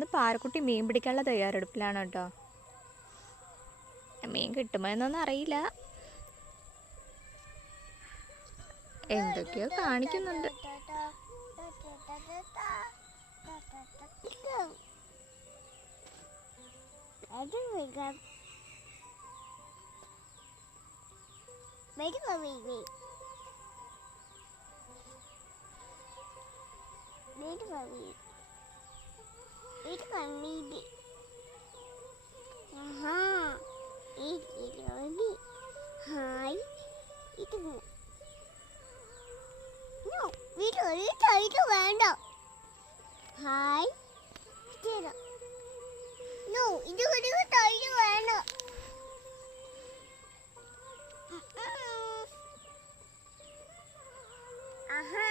ഇന്ന് പാറക്കുട്ടി മീൻ പിടിക്കാനുള്ള തയ്യാറെടുപ്പിലാണ് കേട്ടോ. മീൻ കിട്ടുമോ എന്നൊന്നും അറിയില്ല, എന്തൊക്കെയോ കാണിക്കുന്നുണ്ട്. വേണ്ട. ഹായ് നോ, ഇത് ഒരു ടൈല് വേണ്ട. ആഹാ,